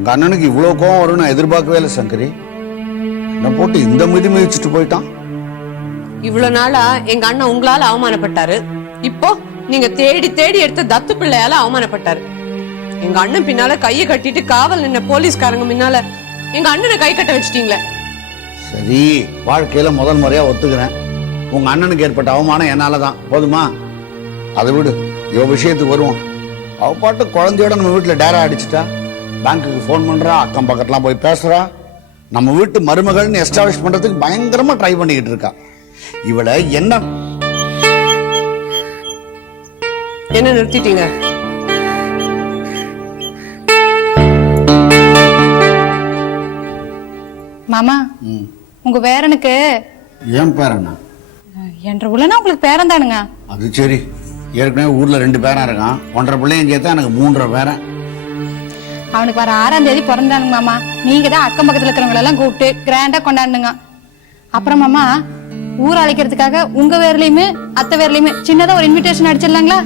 உங்க அண்ணனுக்கு இவ்வளவு கோவம் வரும் நான் எதிர்பார்க்கவே இல்லை சங்கரி. நான் போட்டு இந்த மிதிச்சுட்டு போயிட்டான். இவ்வளவு நாளா எங்க அண்ணன் உங்களால அவமானப்பட்டாரு. இப்போ நீங்க தேடி தேடி எடுத்த தத்து பிள்ளையால அவமானப்பட்டாரு. எங்க அண்ணன் பின்னால கையை கட்டிட்டு காவல் நின்ன போலீஸ்காரங்க முன்னால எங்க அண்ணனை கை கட்ட வச்சிட்டீங்களே. சரி, வாழ்க்கையில முதல் முறையா ஒத்துக்கிறேன். உங்க அண்ணனுக்கு ஏற்பட்ட அவமானம் என்னாலதான். போதுமா? அதை விடு, இவ விஷயத்துக்கு வருவோம். அவ பாட்டு குழந்தையோட நம்ம வீட்டுல டேரா அடிச்சுட்டா. பேங்க்குக்கு போன் பண்றா, அக்கம் பக்கத்துலாம் போய் பேசுறா. நம்ம வீட்டு மருமகள்னு எஸ்டாப்ளிஷ் பண்றதுக்கு பயங்கரமா ட்ரை பண்ணிக்கிட்டு இருக்கா. இவளை என்ன நிறுத்திட்டீங்க? மாமா, உங்க பேரனுக்கு ஏன் பேரனா? என்ற உள்ளனா உங்களுக்கு பேரன் தானுங்க. அது சரி, ஏற்கனவே ஊர்ல 2 பேரன் இருக்கான். 1.5 பிள்ளையும் சேர்த்தா எனக்கு 3 பேரன். அவனுக்கு வர 6ஆம் தேதி பிறந்தானுங்க மாமா. நீங்க தான் அக்கம் பக்கத்துல இருக்கிறவங்க எல்லாம் கூப்பிட்டு கிராண்டா கொண்டாடுங்க. அப்புறம் மாமா, ஊர் அழைக்கிறதுக்காக உங்க பேர்லயுமே அத்தை பேர்லயுமே சின்னதா ஒரு இன்விடேஷன் அடிச்சிடலாங்களா?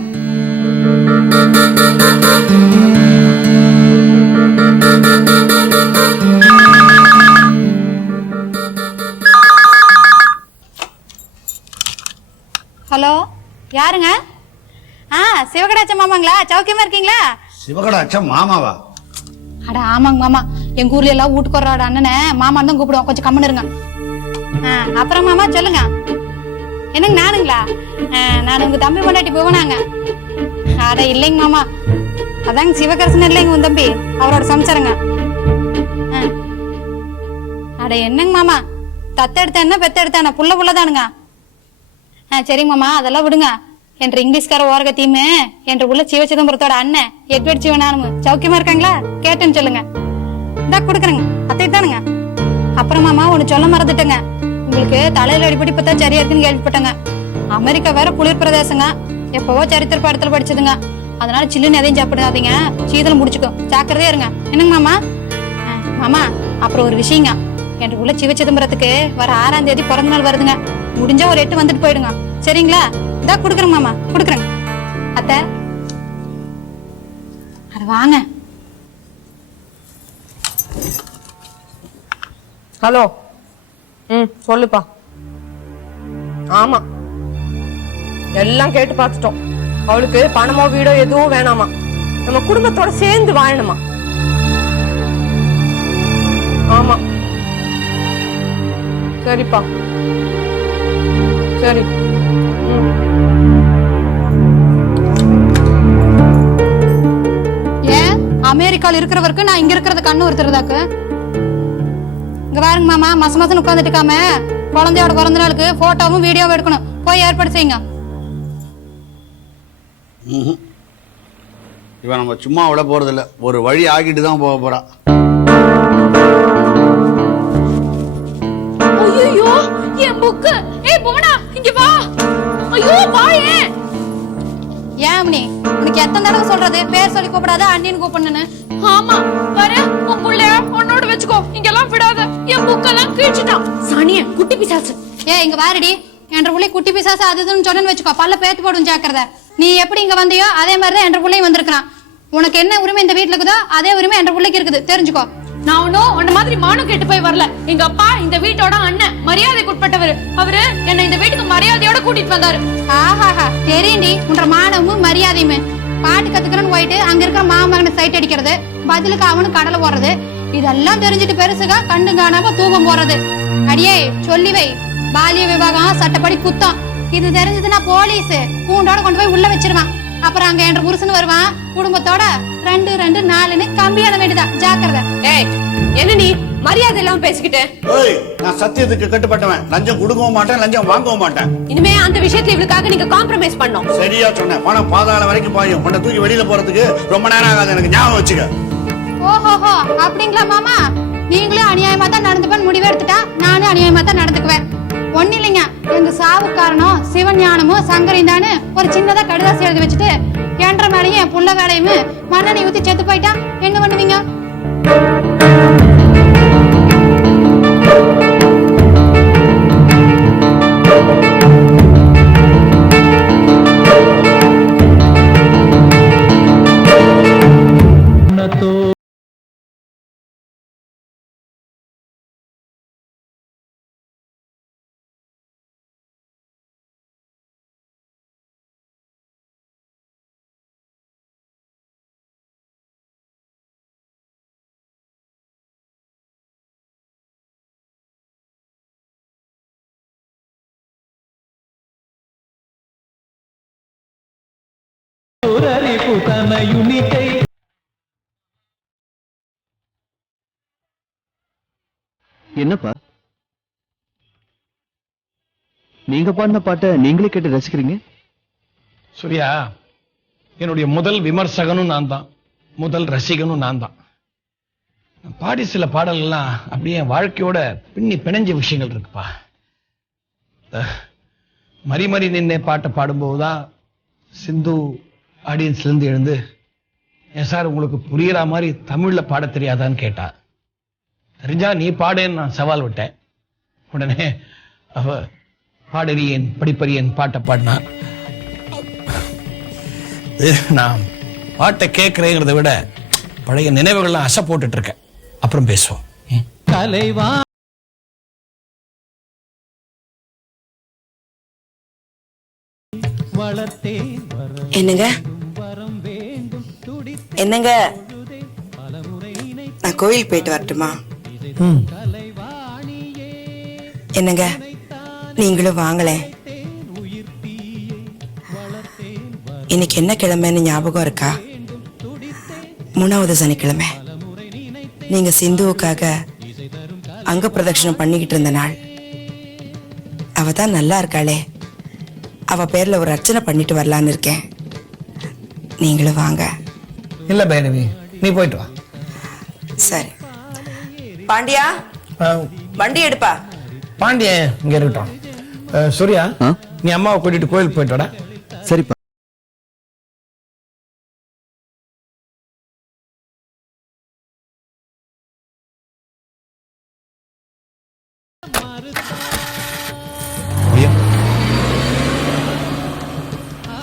ஹலோ, யாருங்க? சிவகடாச்சம் மாமாங்களா? சௌக்கியமா இருக்கீங்களா? சிவகடாச்சம் மாமாவா? அட ஆமாங்க மாமா, எங்க ஊர்ல எல்லாம் வீட்டுக்குறோட அண்ணனை மாமான்னு தான் கூப்பிடுவோம். கொஞ்சம் கம்மன் இருங்க. அப்புறம் மாமா சொல்லுங்க. என்னங்க நானுங்களா? நான் உங்க தம்பி பொண்டாட்டி போவனாங்க. அட இல்லைங்க மாமா, அதாங்க சிவகரசன் இல்லைங்க உன் தம்பி, அவரோட சமைச்சாருங்க. அட என்னங்க மாமா, தத்த எடுத்த என்ன பெத்த எடுத்தான புள்ள புள்ளதானுங்க. சரிங்க மாமா, அதெல்லாம் விடுங்க. என்ற இங்கிலீஷ்கார ஓரகத்தையுமே என்ற உள்ள சிவ சிதம்பரத்தோட அண்ணன் எட்வர்ட் சிவனானும் சௌக்கியமா இருக்காங்களா? கேட்டேன்னு சொல்லுங்க. இந்தா கொடுக்குறேங்க. அத்தை தானுங்க. அப்புறம் மாமா, ஒண்ணு சொல்ல மறந்துட்டேங்க. உங்களுக்கு தலையில அடிப்படி இப்பதான் சரியா இருக்குன்னு கேள்விப்பட்டேங்க. அமெரிக்கா வேற குளிர் பிரதேசங்க. எப்பவோ சரித்திர பாடத்துல படிச்சதுங்க. அதனால சில்லுன்னு எதையும் சாப்பிடாதீங்க, சீதளம் முடிச்சுக்கும். ஜாக்கிரதையா இருங்க. என்னங்க மாமா? மாமா, அப்புறம் ஒரு விஷயங்க. என்ற உள்ள சிவ சிதம்பரத்துக்கு வர 6ஆம் தேதி பிறந்த நாள் வருதுங்க. முடிஞ்சா ஒரு 8 வந்துட்டு போயிடுங்க. சரிங்களா? இதா குடுக்குறேங்க மாமா, குடுக்குறேங்க. அத்தை, அது வாங்க. ஹலோ. சொல்லுப்பா. ஆமா, எல்லாம் கேட்டு பார்த்துட்டோம். அவளுக்கு பணமோ வீடோ எதுவும் வேணாமா. நம்ம குடும்பத்தோட சேர்ந்து வாழணுமா. ஆமா, சரிப்பா, சரி. ஏன் அமெரிக்கால இருக்கிறவருக்கு நான் இங்க இருக்கிறது கண்ணு ஒருத்தருதாக்கு? இங்க பாருங்க மாமா, மாசம் உட்காந்துட்டு இருக்காம குழந்தையோட பிறந்த நாளுக்கு போட்டோவும் வீடியோவும் எடுக்கணும். போய் ஏற்பாடு செய்யுங்க. இவன் நம்ம சும்மா விட போறது இல்ல, ஒரு வழி ஆகிட்டு தான் போக போறா. ஐயோ, என் புக். ஏய் போடா, இங்க வா. ஐயோ வாயே. ஏன் நீ உனக்கு எத்தனை தடவை சொல்றது பேர் சொல்லி கூப்பிடாத, அண்ணின்னு கூப்பிடணும்னு? ஆமா, பாரு உன் புள்ளைய உன்னோட வெச்சுக்கோ. இங்கெல்லாம் விடாத. என் புக் எல்லாம் கிழிச்சிட்டான். சாணிய குட்டி பிசாசு. இங்க வாருடி. என்ற புள்ளை குட்டி பிசாசு அதுன்னு சொன்னு வச்சுக்கோ, பல்ல பேத்து போடும். ஜாக்கிரதை. நீ எப்படி இங்க வந்தியோ அதே மாதிரிதான் என்ற புள்ளையும் வந்திருக்கான். உனக்கு என்ன உரிமை இந்த வீட்டுல இருக்குதோ அதே உரிமை என்ற புள்ளைக்கு இருக்குது, தெரிஞ்சுக்கோ. நான் ஒன்னும் உன்ன மாதிரி மானம் கேட்டு போய் வரல. எங்க அப்பா இந்த வீட்டோட அண்ணன், மரியாதைக்கு உட்பட்டவர். அவரு என்ன இந்த வீட்டுக்கு மரியாதையோட கூட்டிட்டு வந்தாரு. ஆஹாஹா, தெரியுண்டி உன்ற மானமும் மரியாதையுமே. பாட்டு கத்துக்கிறன்னு போயிட்டு அங்க இருக்கிற மாமகனை சைட் அடிக்கிறது, பதிலுக்கு அவனு கடலை போடுறது, இதெல்லாம் தெரிஞ்சுட்டு பெருசுగా கண்டு காணாம தூபம் போறது. அடியே சொல்லி வை, பாலிய விவாகம் சட்டப்படி குத்தம். இது தெரிஞ்சதுன்னா போலீஸ் கூண்டோட கொண்டு போய் உள்ள வச்சிருவான். அப்புறம் அங்க என்ற புருஷன் வருவான், குடும்பத்தோட 2 2 4ன்னு கம்பியான வேண்டியதா. ஜாக்கிரதை. ஏய், என்ன நீ மரியாதை எல்லாம் பேசிக்கிட்டு? நான் சத்தியத்துக்கு கட்டுப்பட்டவன். லஞ்சம் கொடுக்கவும் மாட்டேன், லஞ்சம் வாங்கவும் மாட்டேன். இனிமே அந்த விஷயத்துல இவளுக்காக நீங்க காம்ப்ரமைஸ் பண்ணோம். சரியா சொன்னேன். பணம் பாதாள வரைக்கும் பாயும். உன்னை தூக்கி வெளியில போறதுக்கு ரொம்ப நேரம் ஆகாது, எனக்கு ஞாபகம் வச்சுக்க. ஓஹோஹோ, அப்படிங்களா மாமா? நீங்களும் அநியாயமா தான் நடந்துப்பேன்னு முடிவு எடுத்துட்டா நானும் அநியாயமா தான் நடந்துக்குவேன். ஒண்ணு இல்லைங்க, எங்க சாவு காரணம் சிவஞானமும் சங்கரையும் தானு ஒரு சின்னதா கடிதாசி எழுதி வச்சுட்டு என்ற மேலையும் என் புள்ள வேலையும் மண்ணெண்ணெய் ஊத்தி செத்து போயிட்டா என்ன பண்ணுவீங்க? என்னப்பா நீங்க பாடின பாட்டை நீங்களே கேட்டு ரசிக்கிறீங்க? சூர்யா, என்னுடைய முதல் விமர்சகனும் நான் தான், முதல் ரசிகனும் நான் தான். பாடி சில பாடல்கள்லாம் அப்படியே என் வாழ்க்கையோட பின்னி பிணைஞ்ச விஷயங்கள் இருக்குப்பா. மறி மறி நின்னே பாட்டை பாடும்போதுதான் சிந்து ஆடியன்ஸ்ல இருந்து எழுந்து, ஏன் சார் உங்களுக்கு புரியுற மாதிரி தமிழ்ல பாட தெரியாதான்னு கேட்டா. தெரிஞ்சா நீ பாடேன்னு நான் சவால் விட்டேன். உடனே அவ பாடறியேன் படிப்பறியேன் பாட்டை பாடினா. நான் பாட்டை கேட்கிறேங்கிறத விட பழைய நினைவுகள்லாம் அசை போட்டுட்டு இருக்கேன். அப்புறம் பேசுவோம். தலைவா என்னங்க என்னங்க, நான் கோயில் போயிட்டு வரட்டுமா? என்னங்க, நீங்களும் வாங்களேன். இன்னைக்கு என்ன கிழமைன்னு ஞாபகம் இருக்கா? 3வது சனிக்கிழமை. நீங்க சிந்துவுக்காக அங்க பிரதட்சணம் பண்ணிக்கிட்டு இருந்த நாள். அவ தான் நல்லா இருக்காளே, அவ பேர்ல ஒரு அர்ச்சனை பண்ணிட்டு வரலான்னு இருக்கேன். நீங்களும் வாங்க. இல்ல பைரவி, நீ போயிட்டு வா. சரி. பாண்டியா, வண்டி எடுப்பா. பாண்டியன் இங்க இருக்கட்டும். சூர்யா, நீ அம்மாவை கூட்டிட்டு கோயிலுக்கு போயிட்டு வாடா. சரிப்பா.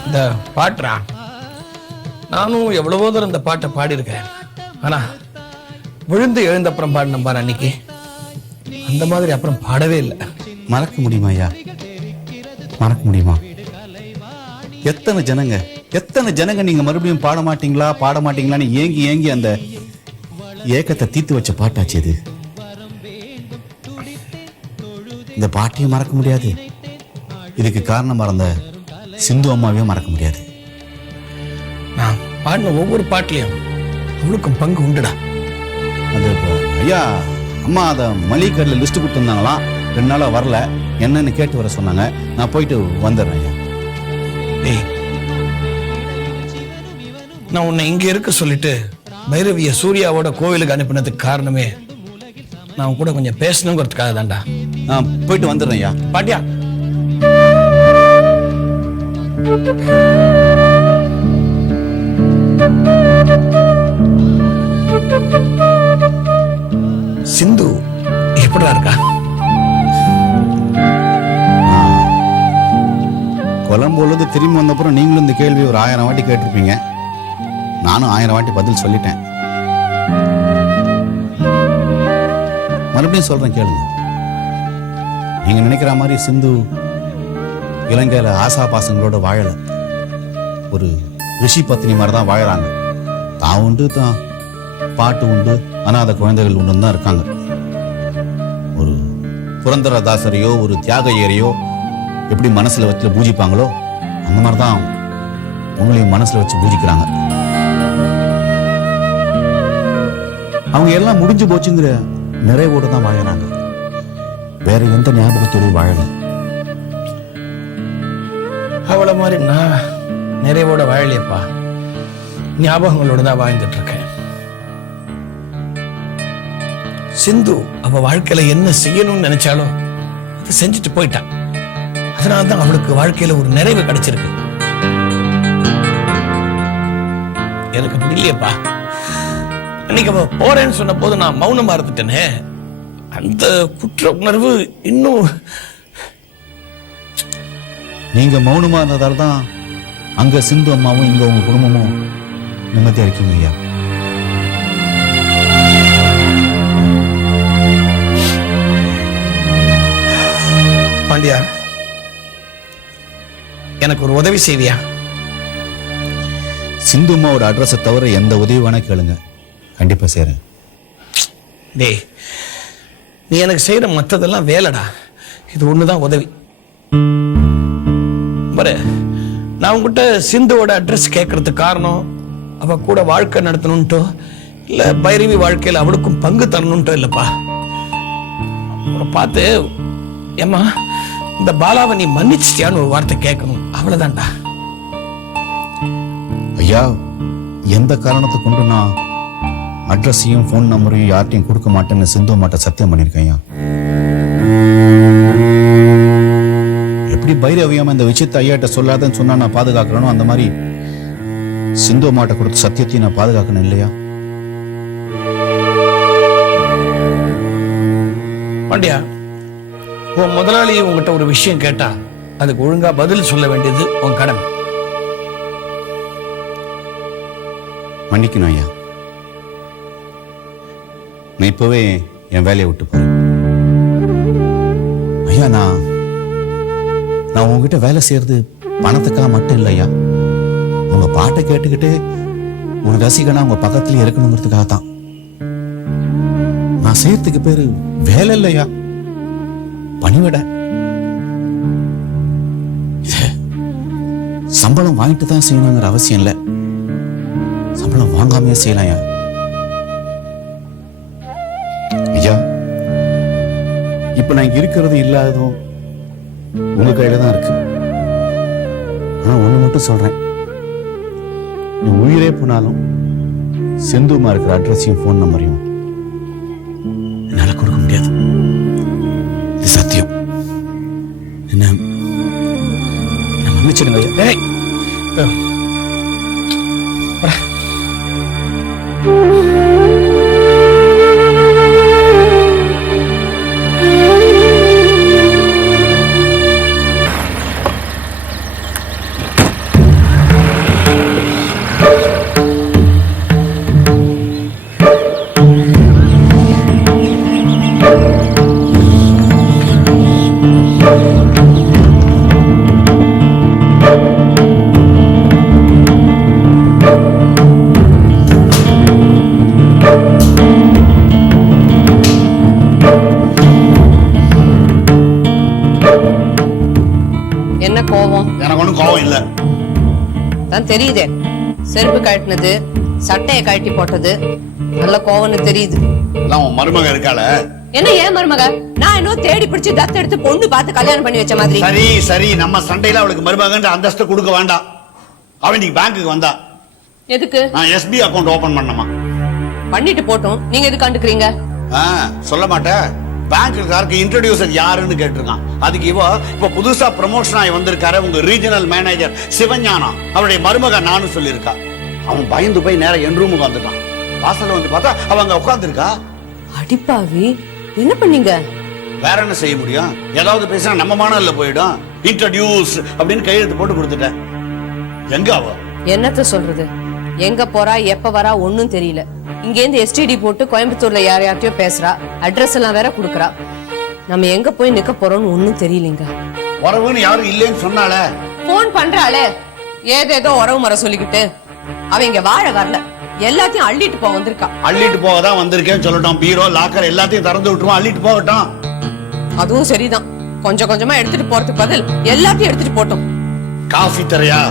இந்த பாட்டுறா, நானும் எவ்வளவோ தூரம் இந்த பாட்டை பாடியிருக்கேன். ஆனா விழுந்து எழுந்தப்புறம் பாடின பாரு அன்னைக்கு, அந்த மாதிரி அப்புறம் பாடவே இல்லை. மறக்க முடியுமா ஐயா? மறக்க முடியுமா? எத்தனை ஜனங்க நீங்க மறுபடியும் பாட மாட்டீங்களான்னு ஏங்கி ஏங்கி அந்த ஏக்கத்தை தீர்த்து வச்ச பாட்டாச்சு இது. இந்த பாட்டையும் மறக்க முடியாது, இதுக்கு காரணம் மறந்த சிந்து அம்மாவையும் மறக்க முடியாது. நான் பாடின ஒவ்வொரு பாட்டிலையும் அவளுக்கும் பங்கு உண்டுடா. அது ஐயா, அம்மா அதை மளிகை கடையில் லிஸ்ட் கொடுத்துருந்தாங்களாம், 2 நாளா வரல, என்னன்னு கேட்டு வர சொன்னாங்க. நான் போயிட்டு வந்துடுறேன் ஐயா. டேய், நான் உன்னை இங்க இருக்க சொல்லிட்டு பைரவிய சூர்யாவோட கோவிலுக்கு அனுப்பினதுக்கு காரணமே நான் கூட கொஞ்சம் பேசணுங்கிறதுக்காக தான்டா. நான் போயிட்டு வந்துடுறேன் ஐயா. பாட்டியா, சிந்து எப்படிடா இருக்கா? கொலம்போலது திரும்பி வந்தப்புறம் நீங்களும் இந்த கேள்வி ஒரு 1000 வாட்டி கேட்டிருப்பீங்க. நானும் 1000 வாட்டி பதில் சொல்லிட்டேன். மறுபடியும் சொல்றேன், கேளுங்க. நீங்க நினைக்கிற மாதிரி சிந்து இலங்கையில ஆசா பாசங்களோட வாழல. ஒரு ரிஷி பத்னி மாதிரி தான் வாழறாங்க. தான் உண்டு, தான் பாட்டு உண்டு, அனாதை குழந்தைகள் உண்டு தான் இருக்காங்க. ஒரு புரந்தரதாசரையோ ஒரு தியாகையரையோ எப்படி மனசுல வச்சு பூஜிப்பாங்களோ அந்த மாதிரிதான் உங்களையும் மனசுல வச்சு பூஜிக்கிறாங்க. அவங்க எல்லாம் முடிஞ்சு போச்சுங்கிற நிறைவோடு தான் வாழறாங்க. வேற எந்த ஞாபகத்தோடு வாழல. அவளை மாதிரி நான் நிறைவோட வாழலையப்பா, ஞாபகங்களோட தான் வாழ்ந்துட்டு இருக்கேன். சிந்து அவ வாழ்க்கையில என்ன செய்யணும்னு நினைச்சாலும் அதை செஞ்சுட்டு போயிட்டான். அதனால்தான் அவளுக்கு வாழ்க்கையில ஒரு நிறைவு கிடைச்சிருக்கு. எனக்கு முடியலையப்பா. அன்னைக்கு அவ போறேன்னு சொன்ன போது நான் மௌனமா இருந்துட்டேனே, அந்த குற்ற உணர்வு இன்னும். நீங்க மௌனமா இருந்ததால தான் அங்க சிந்து அம்மாவும் இங்க உங்க குடும்பமும் நிம்மதியா இருக்கீங்க ஐயா. பாண்டியா, எனக்கு ஒரு உதவி செய்வியா? சிந்து அம்மாவோட அட்ரஸை தவிர எந்த உதவி வேணா கேளுங்க, கண்டிப்பா செய்றேன். டேய், நீ எனக்கு செய்யற மற்றதெல்லாம் வேலைடா, இது ஒண்ணுதான் உதவி. பாரு, நான் உங்ககிட்ட சிந்துவோட அட்ரஸ் கேட்கறதுக்கு காரணம் அவ கூட வாழ்க்கை நடத்தணும்ட்டோ இல்ல பைரவி வாழ்க்கையில அவளுக்கும் பங்கு தரணும்ட்டோ இல்லப்பா. அவளை பார்த்து ஏம்மா இந்த பாலாவை நீ மன்னிச்சிட்டியான்னு ஒரு வார்த்தை கேட்கணும், அவ்வளவுதான்டா. ஐயா, எந்த காரணத்தை கொண்டு நான் அட்ரஸையும் ஃபோன் நம்பரையும் யார்ட்டையும் கொடுக்க மாட்டேன்னு சிந்து மாட்ட சத்தியம் பண்ணியிருக்கேன் ஐயா. எப்படி பைரவியாம இந்த விஷயத்தை ஐயாட்ட சொல்லாதன்னு சொன்னா நான் பாதுகாக்கிறேனோ அந்த மாதிரி சிந்து மாட்ட கொடுத்த சத்தியத்தையும் நான் பாதுகாக்கணும் இல்லையா? பாண்டியா, உன் முதலாளி உங்ககிட்ட ஒரு விஷயம் கேட்டா அதுக்கு ஒழுங்கா பதில் சொல்ல வேண்டியது உன் கடமை. மன்னிக்கணும் ஐயா, நான் இப்பவே என் வேலையை விட்டு போறேன். ஐயா, நான் உங்ககிட்ட வேலை செய்யறது பணத்துக்காக மட்டும் இல்லை ஐயா. உங்க பாட்டை கேட்டுக்கிட்டு ஒரு ரசிகனா உங்க பக்கத்துல இருக்கணுங்கிறதுக்காக தான். நான் செய்யறதுக்கு பேரு வேலை இல்லையா, பணிவிட. சம்பளம் வாங்கிட்டு தான் செய்யணுங்கிற அவசியம் இல்லை, சம்பளம் வாங்காமே செய்யலாம் ஐயா. ஐயா, இப்ப நான் இருக்கிறது இல்லாததும் உங்க கையில தான் இருக்கு. ஆனா ஒண்ணு மட்டும் சொல்றேன், நீ உயிரே போனாலும் சிந்துமா இருக்கிற அட்ரஸையும் போன் நம்பரையும் என்னால கொடுக்க முடியாது. இது சத்தியம். என்ன மன்னிச்சிடுங்க ஐயா. டேய், போடா. என்ன கோவம்? எனக்கு ஒன்றும் கோவம் இல்லை. தான் தெரியுதே, செருப்பு கழட்டினது, சட்டையை கழட்டி போட்டது, நல்ல கோவம்னு தெரியுது. எல்லாம் உன் மருமக இருக்காள. என்ன ஏன் மருமக? நான் இன்னும் தேடி பிடிச்சு தத்து எடுத்து பொண்ணு பார்த்து கல்யாணம் பண்ணி வச்ச மாதிரி. சரி சரி, நம்ம சண்டையில அவளுக்கு மருமகன்ற அந்தஸ்து கொடுக்க வேண்டாம். அவன் இன்னைக்கு பேங்க்குக்கு வந்தா. எதுக்கு? நான் எஸ்பி அக்கவுண்ட் ஓபன் பண்ணமா. பண்ணிட்டு போட்டோம், நீங்க எதுக்கு கண்டுக்கிறீங்க? சொல்ல மாட்டேன். பேங்க்குக்காருக்கு இன்ட்ரோடியூசர் யாருன்னு கேட்டிருக்கான். அதுக்கு இப்ப புதுசா ப்ரமோஷன் ஆகி வந்திருக்காரு உங்க ரீஜனல் மேனேஜர் சிவஞானம், அவருடைய மருமக நானும் சொல்லியிருக்கா. அவன் பயந்து போய் நேரம் என் ரூமுக்கு வந்துட்டான். வாசல்ல வந்து பார்த்தா அவங்க உட்கார்ந்துருக்கா. அடிப்பாவி, என்ன பண்ணீங்க? வேற என்ன செய்ய முடியும்? ஏதாவது பேசினா நம்ம மானல்ல போயிடும். இன்ட்ரோடியூஸ் அப்படின்னு கையெழுத்து போட்டு கொடுத்துட்டேன். எங்க அவ? என்னத்த சொல்றது? எங்க போறா, எப்ப வரா ஒன்னும் தெரியல. இங்க இருந்து எஸ்டிடி போட்டு கோயம்புத்தூர்ல யாரையாட்டையோ பேசுறா, அட்ரஸ் எல்லாம் வேற குடுக்கறா. நம்ம எங்க போய் நிக்க போறோம்னு ஒன்னும் தெரியலங்க. உறவுன்னு யாரும் இல்லைன்னு சொன்னால போன் பண்றாளே, ஏதேதோ உறவு முறை சொல்லிக்கிட்டு. அவ இங்க வாழ வரல, எல்லாத்தையும் அள்ளிட்டு போக வந்திருக்கா. அள்ளிட்டு போக தான் வந்திருக்கேன்னு சொல்லட்டும். பீரோ லாக்கர் எல்லாத்தையும் திறந்து விட்டுருவோம், அள்ளிட்டு போகட்டும். அதுவும் சரிதான். கொஞ்சம் கொஞ்சமா எடுத்துட்டு போறதுக்கு பதில் எல்லாத்தையும் எடுத்துட்டு போட்டோம். காஃபி தரையா?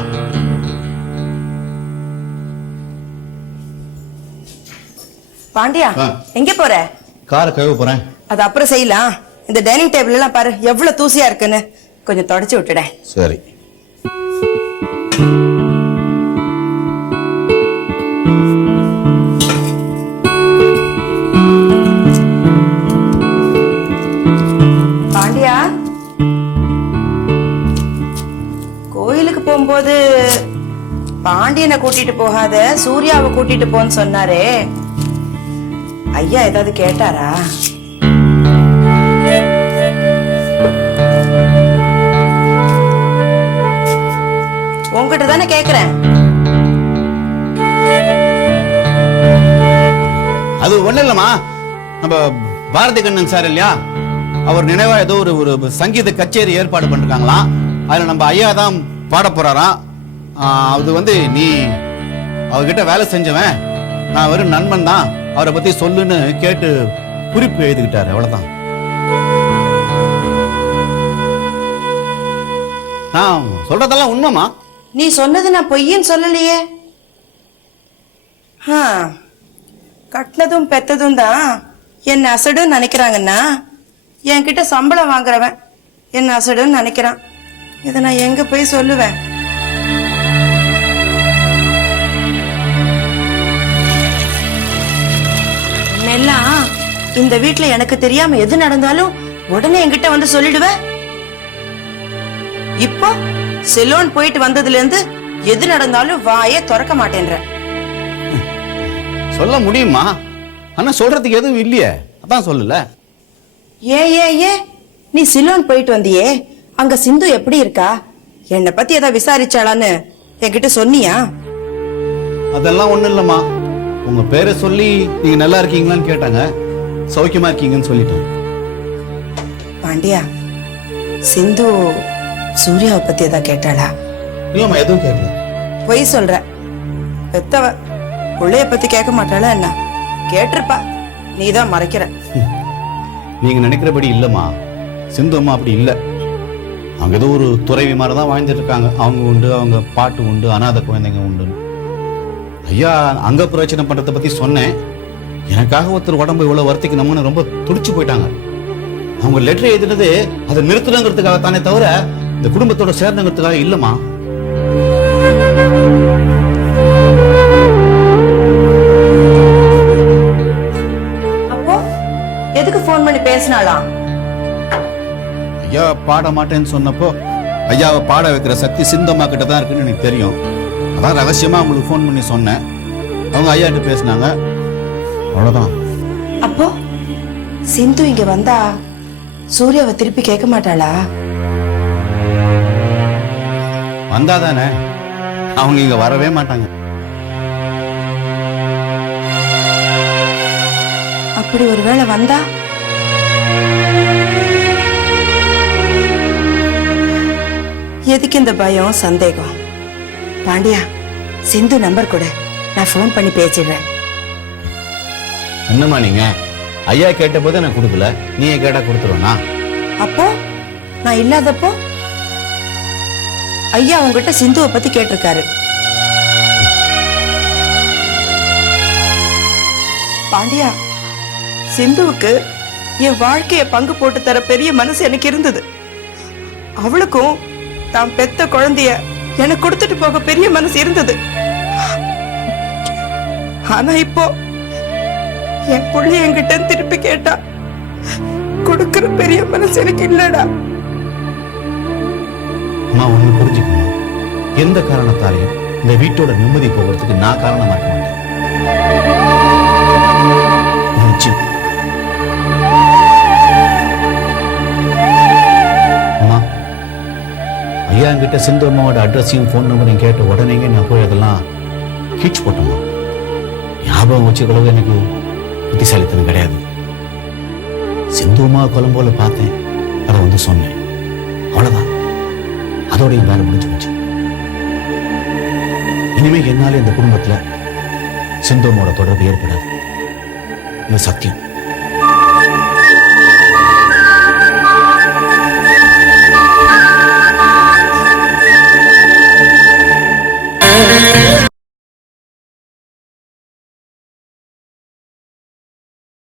பாண்டியா, எங்க போற? காரை கழுவ போறேன். அது அப்புறம் செய்யலாம். இந்த டைனிங் டேபிள் எல்லாம் பாரு எவ்வளவு தூசியா இருக்குன்னு, கொஞ்சம் தொடச்சு விட்டுட. சரி. பாண்டியா, கோயிலுக்கு போகும்போது பாண்டியனை கூட்டிட்டு போகாத சூர்யாவை கூட்டிட்டு போன்னு சொன்னாரே, ஐயா ஏதாவது கேட்டாரா? உங்ககிட்ட தானே கேக்குறேன். அது ஒண்ணு இல்லம்மா, நம்ம பாரதி கண்ணன் சார் இல்லையா, அவர் நினைவா ஏதோ ஒரு சங்கீத கச்சேரி ஏற்பாடு பண்ணிருக்காங்களாம். அதுல நம்ம ஐயா தான் பாட போறாராம். அது நீ அவர்கிட்ட வேலை செஞ்சவன், நான் வெறும் நண்பன் தான், அவரை பத்தி சொல்லுன்னு கேட்டு குறிப்பு எழுதிக்கிட்டாரு, அவ்வளவுதான். நான் சொல்றதெல்லாம் உண்மைமா. நீ சொன்னது நான் பொய்ன்னு சொல்லலையே. கட்டினதும் பெத்ததும் தான் என்ன அசடுன்னு நினைக்கிறாங்கன்னா என்கிட்ட சம்பளம் வாங்குறவன் என்ன அசடுன்னு நினைக்கிறான். இதை நான் எங்க போய் சொல்லுவேன்? எல்லாம் இந்த வீட்டுல எனக்கு தெரியாம எது நடந்தாலும் உடனே என்கிட்ட வந்து சொல்லிடுவேன். இப்போ செலோன் போயிட்டு வந்ததுல இருந்து எது நடந்தாலும் வாயே திறக்க மாட்டேன்ற. சொல்ல முடியுமா? ஆனா சொல்றதுக்கு எதுவும் இல்லையே, அதான் சொல்லல. ஏ நீ சிலோன் போயிட்டு வந்தியே, அங்க சிந்து எப்படி இருக்கா? என்னை பத்தி ஏதாவது விசாரிச்சாளான்னு என்கிட்ட சொன்னியா? அதெல்லாம் ஒண்ணும் இல்லம்மா. உங்க பேரை சொல்லி நீங்க நல்லா இருக்கீங்களான்னு கேட்டாங்க. சௌக்கியமா இருக்கீங்கன்னு சொல்லிட்டேன். பாண்டியா, சிந்து சூர்யாவை பத்தி ஏதாவது கேட்டாளா? இல்லம்மா, எதுவும் கேட்கல. பொய் சொல்ற. பெத்தவ பிள்ளைய பத்தி கேட்க மாட்டாளா என்ன? கேட்டிருப்பா, நீதான் மறைக்கிற. நீங்க நினைக்கிறபடி இல்லம்மா. சிந்து அம்மா அப்படி இல்ல. அவங்க ஏதோ ஒரு துறைவி மாதிரி தான் வாழ்ந்துட்டு இருக்காங்க. அவங்க உண்டு, அவங்க பாட்டு உண்டு, அனாதை குழந்தைங்க உண்டு. ஐயா அங்க பிரச்சனை பண்றதை பத்தி சொன்னேன். எனக்காக ஒருத்தர் உடம்பு இவ்வளவு வருத்திக்கணும்னு ரொம்ப துடிச்சு போயிட்டாங்க. அவங்க லெட்டர் எழுதினது அதை நிறுத்தணுங்கிறதுக்காக தானே தவிர இந்த குடும்பத்தோட சேர்ந்துங்கிறதுக்காக இல்லம்மா. அப்போ எதுக்கு போன் பண்ணி பேசினாலாம்? ஐயா பாட மாட்டேன்னு சொன்னப்போ ஐயாவை பாட வைக்கிற சக்தி சிந்தம்மா கிட்ட தான் இருக்குன்னு எனக்கு தெரியும். அதான் ரகசியமா உங்களுக்கு ஃபோன் பண்ணி சொன்னேன். அவங்க ஐயா கிட்ட பேசினாங்க, அவ்வளவுதான். அப்போ சிந்து இங்க வந்தா சூர்யாவை திருப்பி கேட்க மாட்டாளா? வந்தாதானே, அவங்க இங்க வரவே மாட்டாங்க. அப்படி ஒருவேளை வந்தா எதுக்கு இந்த பயம் சந்தேகம்? பாண்டியா, சிந்து நம்பர் கொடு, நான் போன் பண்ணி பேசிடுறேன். என்னம்மா நீங்க ஐயா கேட்ட போது நான் கொடுக்கல, நீங்க கேட்டா கொடுத்துருவா? அப்போ நான் இல்லாதப்போ ஐயா உங்ககிட்ட சிந்துவை பத்தி கேட்டிருக்காரு. பாண்டியா, சிந்துவுக்கு என் வாழ்க்கைய பங்கு போட்டு தர பெரிய மனசு எனக்கு இருந்தது. அவளுக்கும் தான் பெத்த குழந்தைய எனக்கு கொடுத்துட்டு போக பெரிய மனசு இருந்தது. ஆனா இப்போ என் புள்ளி என்கிட்ட திருப்பி கேட்டா கொடுக்கிற பெரிய மனசு எனக்கு இல்லடா. அம்மா ஒண்ணு புரிஞ்சுக்கணும், எந்த காரணத்தாலையும் இந்த வீட்டோட நிம்மதி போகிறதுக்கு நான் காரணமா இருக்க மாட்டேன். நிச்சயம். அம்மா, ஐயா கிட்ட சிந்து அம்மாவோட அட்ரஸையும் போன் நம்பரையும் கேட்ட உடனேங்க நான் போய் அதெல்லாம் கீச்சு போட்டோம்மா. ஞாபகம் வச்சுக்களவு எனக்கு புத்திசாலித்தனம் கிடையாது. சிந்து அம்மா கொலம்போல பார்த்தேன், அதை வந்து சொன்னேன், அவ்வளவுதான். அதோட என் வேலை முடிஞ்சு போச்சு. இனிமே என்னால இந்த குடும்பத்துல சிந்து அம்மாவோட தொடர்பு ஏற்படாது. இது சத்தியம்.